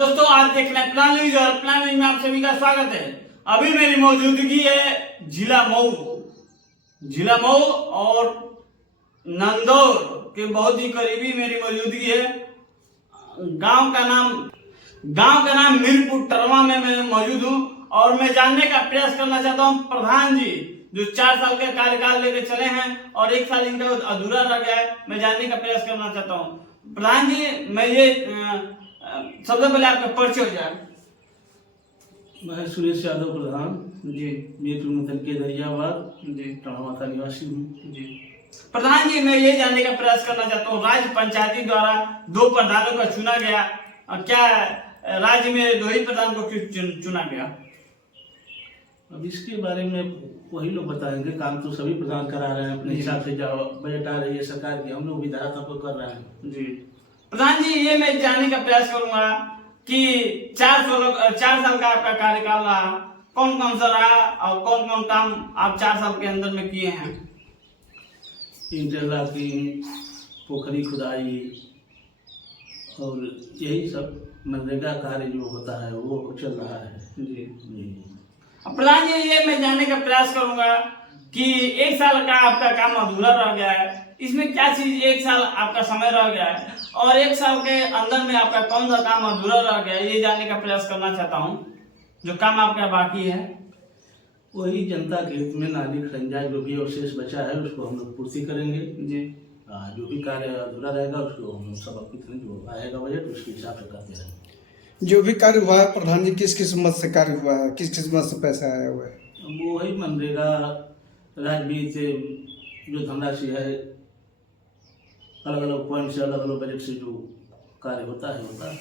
दोस्तों आज देख रहे हैं प्लान न्यूज और प्लान न्यूज में आप सभी का स्वागत है। अभी मेरी मौजूदगी है जिला मऊ और नंदौर के बहुत ही करीबी मेरी मौजूदगी है। गांव का नाम मीरपुर टरवा में मैं मौजूद हूं और मैं जानने का प्रयास करना चाहता हूं प्रधान जी जो 4 साल का कार्यकाल लेके चले हैं और 1 साल इनका अधूरा रह गया है, मैं जानने का प्रयास करना चाहता हूं। प्रधान जी मैं ये सबसे पहले आपका परिचय हो जाए। मैं सुरेश यादव प्रधान जी मीरपुर के दरियाबाद जी टणवा का निवासी हूँ जी। प्रधान जी मैं ये जानने का प्रयास करना चाहता हूँ, राज्य पंचायती द्वारा 2 प्रधानों का चुना गया, क्या राज्य में 2 ही प्रधान को क्यों चुना गया? अब इसके बारे में वही लोग बताएंगे। काम तो सभी प्रधान करा रहे हैं अपने हिसाब से, जो बजट आ रही है सरकार की, हम लोग भी धरातल पर कर रहे हैं जी। प्रधान जी ये मैं जानने का प्रयास करूंगा कि 4 साल का आपका कार्यकाल रहा, कौन कौन सा रहा और कौन कौन काम आप 4 साल के अंदर में किए हैं? इंटरलॉकिंग, पोखरी खुदाई और यही सब मनरेगा कार्य जो होता है वो चल रहा है जी। प्रधान जी ये मैं जानने का प्रयास करूंगा कि 1 साल का आपका काम अधूरा रह गया है, इसमें क्या चीज 1 साल आपका समय रह गया है और 1 साल के अंदर में आपका कौन सा काम अधूरा रह गया है, ये जानने का प्रयास करना चाहता हूँ। जो काम आपका बाकी है वही जनता के हित में नाली खंजा जो भी अवशेष बचा है उसको हम लोग पूर्ति करेंगे जी। जो भी कार्य अधूरा रहेगा उसको हम लोग समर्पित जो आएगा बजट उसके हिसाब से करते रहेंगे। जो भी कार्य हुआ है प्रधान जी किस किस्मत से कार्य हुआ है, किस किस्मत से पैसा आया हुआ है? वो वही मनरेगा राजवीर से जो धनराशि है अलग अलग पॉइंट से अलग अलग बजट से जो कार्य होता है बहुत